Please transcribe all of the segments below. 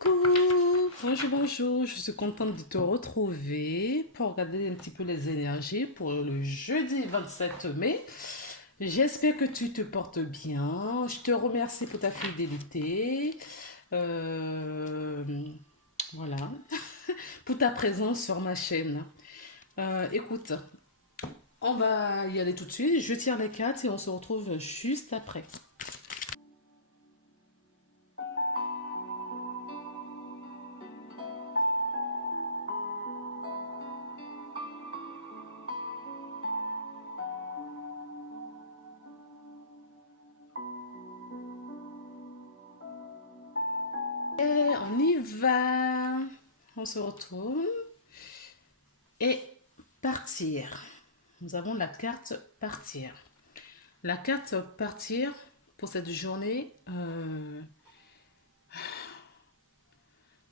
Coucou, bonjour, bonjour, je suis contente de te retrouver pour regarder un petit peu les énergies pour le jeudi 27 mai. J'espère que tu te portes bien. Je te remercie pour ta fidélité. Euh, voilà, pour ta présence sur ma chaîne. Écoute, on va y aller tout de suite. Je tire les cartes et on se retrouve juste après. Et on y va. On se retrouve. Et partir. Nous avons la carte partir. La carte partir pour cette journée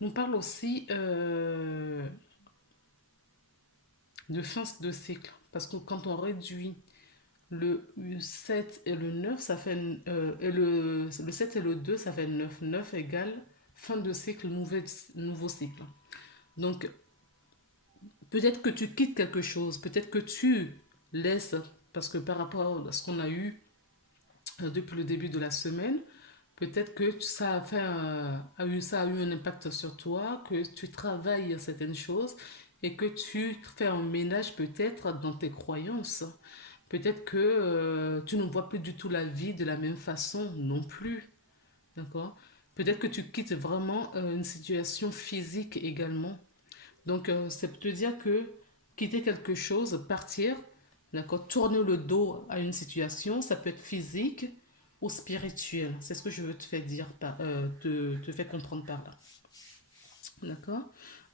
nous parle aussi de fin de cycle. Parce que quand on réduit le 7 et le 9, ça fait, et le 7 et le 2, ça fait 9. 9 égale fin de cycle, nouveau cycle. Donc, peut-être que tu quittes quelque chose, peut-être que tu laisses, parce que par rapport à ce qu'on a eu depuis le début de la semaine, peut-être que ça a eu un impact sur toi, que tu travailles certaines choses et que tu fais un ménage peut-être dans tes croyances. Peut-être que tu ne vois plus du tout la vie de la même façon non plus. D'accord. Peut-être que tu quittes vraiment une situation physique également. Donc, c'est pour te dire que quitter quelque chose, partir, d'accord, tourner le dos à une situation, ça peut être physique ou spirituel. C'est ce que je veux te faire dire, te faire comprendre par là. D'accord.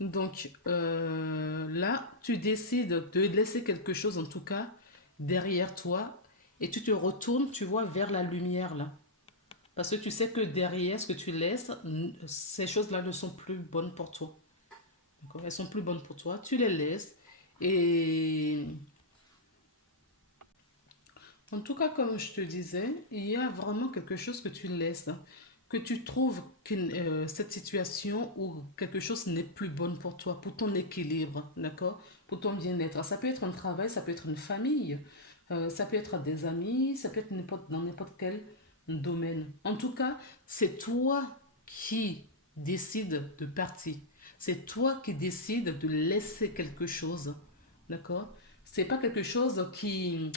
Donc, là, tu décides de laisser quelque chose, en tout cas, derrière toi, et tu te retournes, tu vois, vers la lumière, là. Parce que tu sais que derrière ce que tu laisses, ces choses-là ne sont plus bonnes pour toi. D'accord. Elles sont plus bonnes pour toi, tu les laisses. Et en tout cas, comme je te disais, il y a vraiment quelque chose que tu laisses, hein, que tu trouves que cette situation ou quelque chose n'est plus bonne pour toi, pour ton équilibre, d'accord, pour ton bien-être. Ça peut être un travail, ça peut être une famille, ça peut être des amis, ça peut être dans n'importe quel domaine. En tout cas, c'est toi qui décides de partir. C'est toi qui décides de laisser quelque chose, d'accord. C'est pas quelque chose qui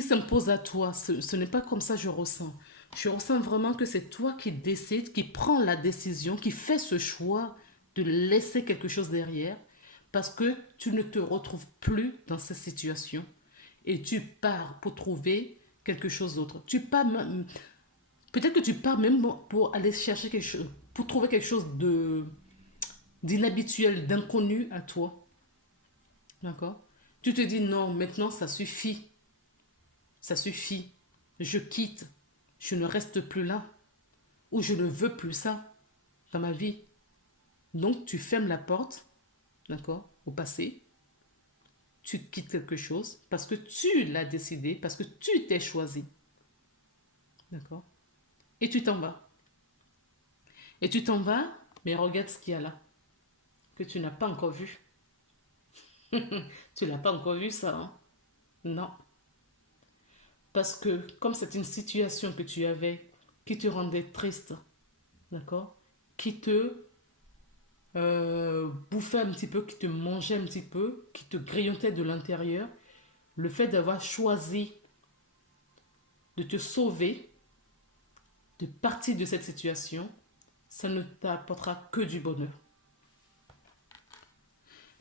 s'impose à toi. Ce n'est pas comme ça que je ressens. Je ressens vraiment que c'est toi qui décides, qui prends la décision, qui fais ce choix de laisser quelque chose derrière parce que tu ne te retrouves plus dans cette situation et tu pars pour trouver quelque chose d'autre. Peut-être que tu pars même pour aller chercher quelque chose, pour trouver quelque chose d'inhabituel, d'inconnu à toi. D'accord. Tu te dis non, maintenant ça suffit. Ça suffit. Je quitte. Je ne reste plus là. Ou je ne veux plus ça dans ma vie. Donc tu fermes la porte, d'accord, au passé. Tu quittes quelque chose parce que tu l'as décidé, parce que tu t'es choisi. D'accord. Et tu t'en vas. Et tu t'en vas, mais regarde ce qu'il y a là, que tu n'as pas encore vu. Tu n'as pas encore vu ça, hein? Non. Parce que comme c'est une situation que tu avais qui te rendait triste, d'accord, qui te bouffait un petit peu, qui te mangeait un petit peu, qui te grignotait de l'intérieur, le fait d'avoir choisi de te sauver, de partir de cette situation, ça ne t'apportera que du bonheur.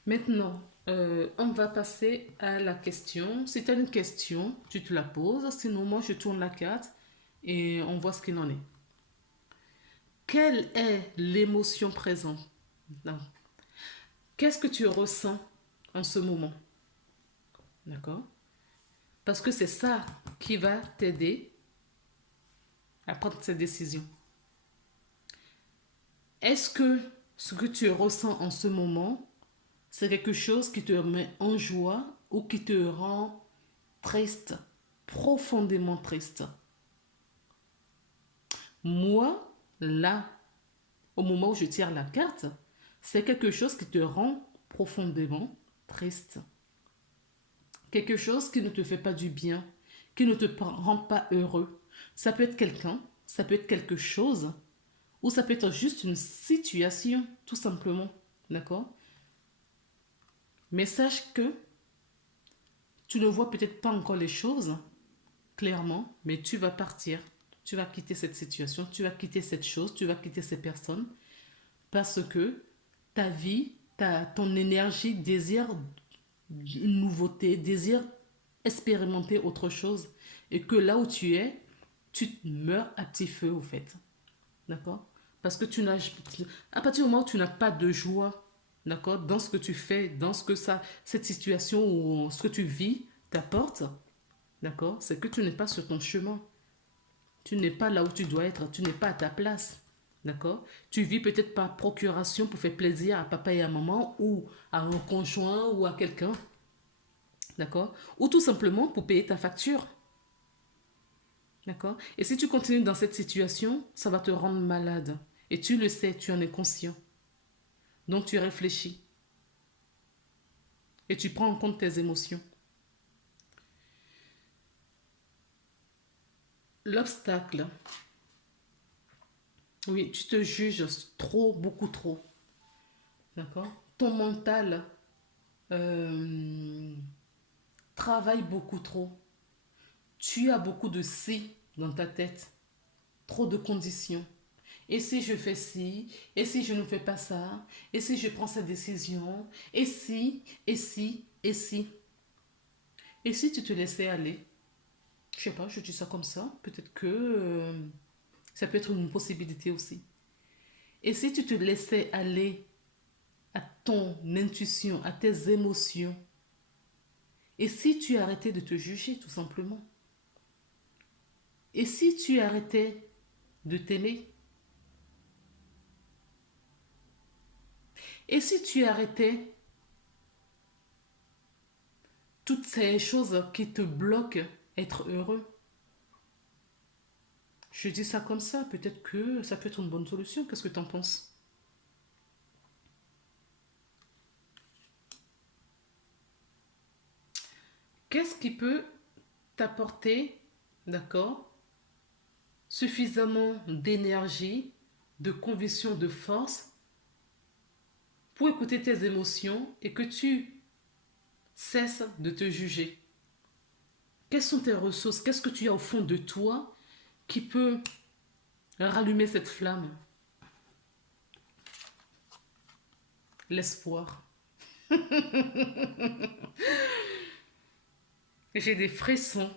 Maintenant, on va passer à la question. Si tu as une question, tu te la poses. Sinon, moi, je tourne la carte et on voit ce qu'il en est. Quelle est l'émotion présente? Non. Qu'est-ce que tu ressens en ce moment? D'accord. Parce que c'est ça qui va t'aider à prendre cette décision. Est-ce que ce que tu ressens en ce moment, c'est quelque chose qui te met en joie ou qui te rend triste, profondément triste? Moi, là, au moment où je tire la carte, c'est quelque chose qui te rend profondément triste. Quelque chose qui ne te fait pas du bien, qui ne te rend pas heureux. Ça peut être quelqu'un, ça peut être quelque chose, ou ça peut être juste une situation, tout simplement. D'accord? Mais sache que tu ne vois peut-être pas encore les choses clairement, mais tu vas partir. Tu vas quitter cette situation, tu vas quitter cette chose, tu vas quitter ces personnes parce que ta vie, ton énergie désire une nouveauté, désire expérimenter autre chose. Et que là où tu es, tu meurs à petit feu au fait. D'accord? Parce que à partir du moment où tu n'as pas de joie, d'accord, dans ce que tu fais, dans ce que cette situation ou ce que tu vis t'apporte, d'accord, c'est que tu n'es pas sur ton chemin. Tu n'es pas là où tu dois être, tu n'es pas à ta place. D'accord? Tu vis peut-être par procuration pour faire plaisir à papa et à maman ou à un conjoint ou à quelqu'un. D'accord? Ou tout simplement pour payer ta facture. D'accord? Et si tu continues dans cette situation, ça va te rendre malade. Et tu le sais, tu en es conscient. Donc tu réfléchis. Et tu prends en compte tes émotions. L'obstacle. Oui, tu te juges trop, beaucoup trop. D'accord? Ton mental euh, travaille beaucoup trop. Tu as beaucoup de si dans ta tête. Trop de conditions. Et si je fais ci, et si je ne fais pas ça, et si je prends cette décision, et si, et si, et si. Et si tu te laissais aller, je sais pas, je dis ça comme ça, peut-être que ça peut être une possibilité aussi. Et si tu te laissais aller à ton intuition, à tes émotions, et si tu arrêtais de te juger tout simplement, et si tu arrêtais de t'aimer, et si tu arrêtais toutes ces choses qui te bloquent être heureux. Je dis ça comme ça, peut-être que ça peut être une bonne solution. Qu'est-ce que tu en penses? Qu'est-ce qui peut t'apporter, d'accord, suffisamment d'énergie, de conviction, de force pour écouter tes émotions et que tu cesses de te juger? Quelles sont tes ressources? Qu'est-ce que tu as au fond de toi qui peut rallumer cette flamme? L'espoir. J'ai des frissons.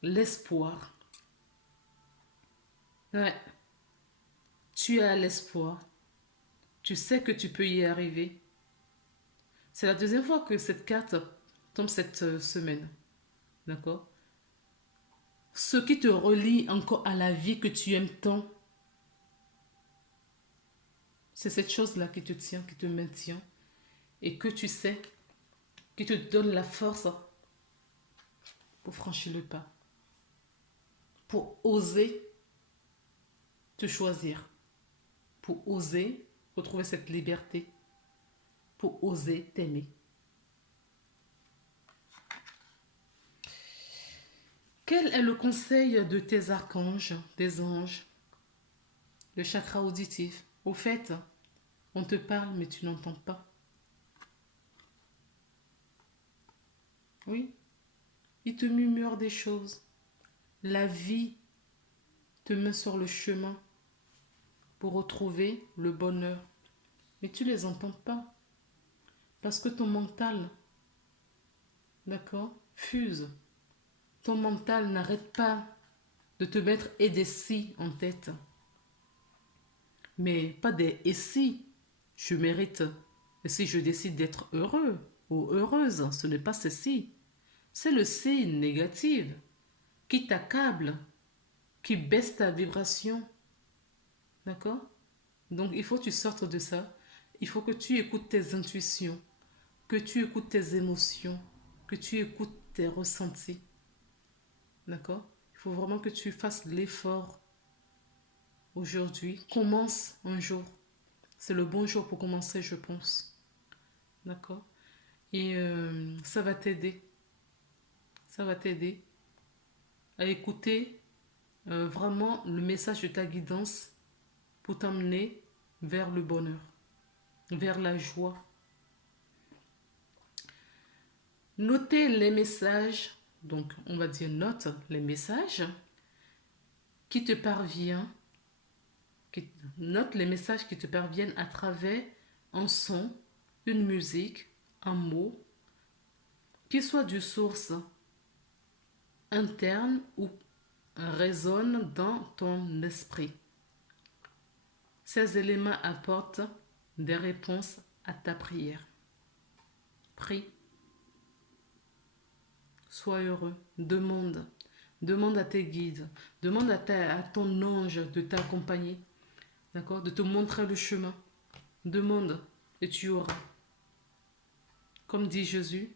L'espoir. Ouais, tu as l'espoir. Tu sais que tu peux y arriver. C'est la deuxième fois que cette carte tombe cette semaine. D'accord? Ce qui te relie encore à la vie que tu aimes tant, c'est cette chose-là qui te tient, qui te maintient et que tu sais, qui te donne la force pour franchir le pas, pour oser te choisir, pour oser retrouver cette liberté, pour oser t'aimer. Quel est le conseil de tes archanges, des anges, le chakra auditif? Au fait, on te parle mais tu n'entends pas. Oui, ils te murmurent des choses. La vie te met sur le chemin pour retrouver le bonheur. Mais tu ne les entends pas. Parce que ton mental, d'accord, fuse. Ton mental n'arrête pas de te mettre et des si en tête. Mais pas des et si je mérite. Et si je décide d'être heureux ou heureuse, ce n'est pas ceci. C'est le si négatif qui t'accable, qui baisse ta vibration. D'accord? Donc il faut que tu sortes de ça. Il faut que tu écoutes tes intuitions, que tu écoutes tes émotions, que tu écoutes tes ressentis. D'accord? Il faut vraiment que tu fasses l'effort aujourd'hui, commence un jour. C'est le bon jour pour commencer, je pense. D'accord? Et ça va t'aider. Ça va t'aider à écouter vraiment le message de ta guidance pour t'emmener vers le bonheur, vers la joie. Notez les messages, donc on va dire note les messages qui te parviennent, note les messages qui te parviennent à travers un son, une musique, un mot, qui soit de source interne ou résonne dans ton esprit. Ces éléments apportent des réponses à ta prière. Prie. Sois heureux. Demande. Demande à tes guides. Demande à ton ange de t'accompagner. D'accord? De te montrer le chemin. Demande et tu auras. Comme dit Jésus,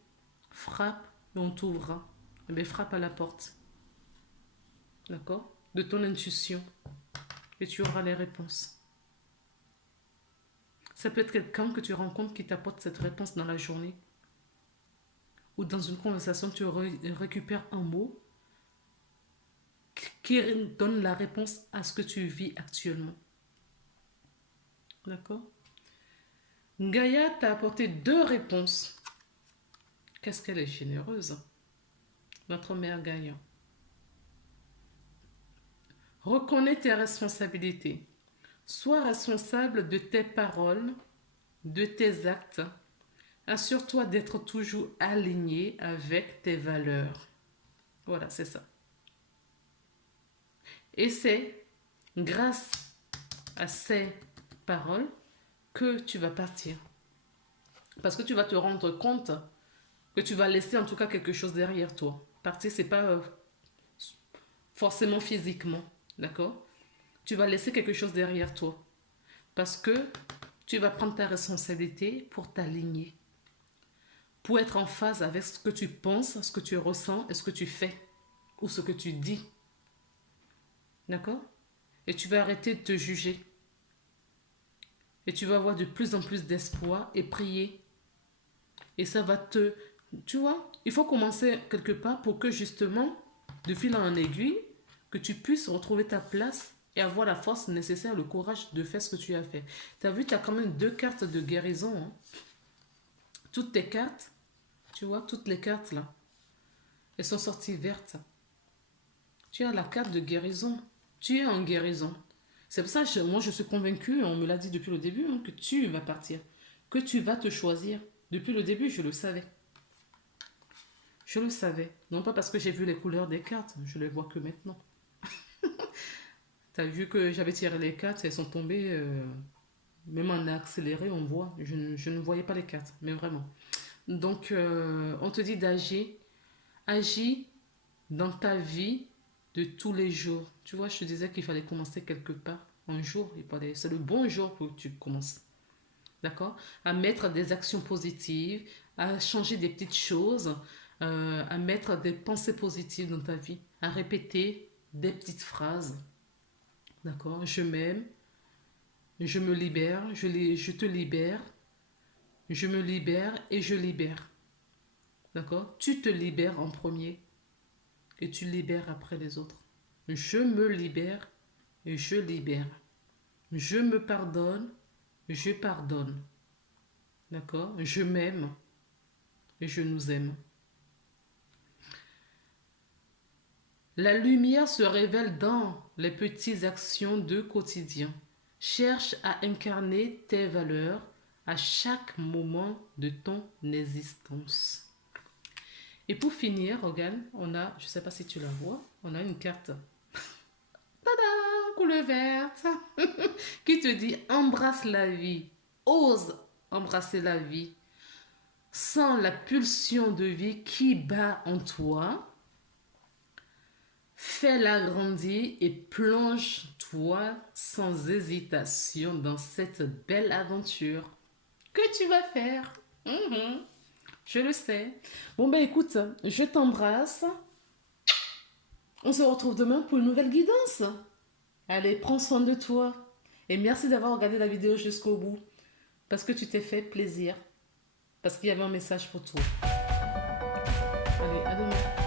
frappe et on t'ouvrira. Eh bien, frappe à la porte. D'accord? De ton intuition. Et tu auras les réponses. Ça peut être quelqu'un que tu rencontres qui t'apporte cette réponse dans la journée. Ou dans une conversation, tu récupères un mot qui donne la réponse à ce que tu vis actuellement. D'accord? Gaïa t'a apporté 2 réponses. Qu'est-ce qu'elle est généreuse, notre mère Gaïa. Reconnais tes responsabilités. Sois responsable de tes paroles, de tes actes. Assure-toi d'être toujours aligné avec tes valeurs. Voilà, c'est ça. Et c'est grâce à ces paroles que tu vas partir. Parce que tu vas te rendre compte que tu vas laisser en tout cas quelque chose derrière toi. Partir, c'est pas forcément physiquement, d'accord? Tu vas laisser quelque chose derrière toi. Parce que tu vas prendre ta responsabilité pour t'aligner. Pour être en phase avec ce que tu penses, ce que tu ressens et ce que tu fais. Ou ce que tu dis. D'accord? Et tu vas arrêter de te juger. Et tu vas avoir de plus en plus d'espoir et prier. Et ça va te... Tu vois, il faut commencer quelque part pour que justement, de fil en aiguille, que tu puisses retrouver ta place et avoir la force nécessaire, le courage de faire ce que tu as fait. Tu as vu, tu as quand même 2 cartes de guérison. Hein? Toutes tes cartes, tu vois, toutes les cartes là, elles sont sorties vertes. Tu as la carte de guérison. Tu es en guérison. C'est pour ça que moi je suis convaincue, on me l'a dit depuis le début, hein, que tu vas partir. Que tu vas te choisir. Depuis le début, je le savais. Je le savais. Non pas parce que j'ai vu les couleurs des cartes, je les vois que maintenant. Tu as vu que j'avais tiré les cartes, elles sont tombées, même en accéléré, on voit. Je ne voyais pas les cartes, mais vraiment. Donc, on te dit d'agir. Agis dans ta vie de tous les jours. Tu vois, je te disais qu'il fallait commencer quelque part. Un jour, c'est le bon jour pour que tu commences. D'accord? À mettre des actions positives, à changer des petites choses, à mettre des pensées positives dans ta vie, à répéter des petites phrases. D'accord? Je m'aime, je me libère, je te libère, je me libère et je libère. D'accord? Tu te libères en premier et tu libères après les autres. Je me libère et je libère. Je me pardonne, je pardonne. D'accord? Je m'aime et je nous aime. La lumière se révèle dans les petites actions de quotidien. Cherche à incarner tes valeurs à chaque moment de ton existence. Et pour finir, regarde, on a, je ne sais pas si tu la vois, on a une carte. Tada, couleur verte, qui te dit embrasse la vie, ose embrasser la vie. Sens la pulsion de vie qui bat en toi. Fais-la grandir et plonge-toi sans hésitation dans cette belle aventure que tu vas faire. Je le sais. Bon ben écoute, je t'embrasse. On se retrouve demain pour une nouvelle guidance. Allez, prends soin de toi. Et merci d'avoir regardé la vidéo jusqu'au bout. Parce que tu t'es fait plaisir. Parce qu'il y avait un message pour toi. Allez, à demain.